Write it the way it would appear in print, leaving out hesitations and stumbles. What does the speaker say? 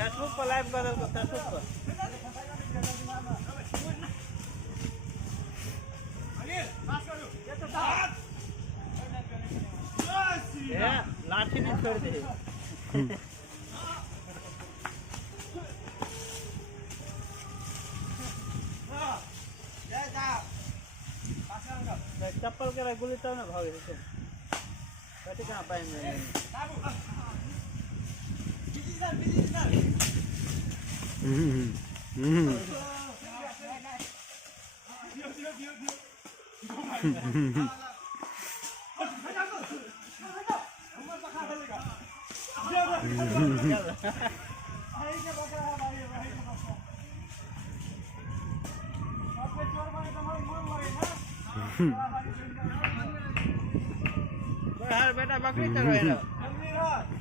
फेसबुक पर लाइव कर दो फेसबुक पर लाठी नहीं छोड़ दे चप्पल के गुली तब ना भागे बैठे कहाँ पाएंगे बेटा बकरी चलो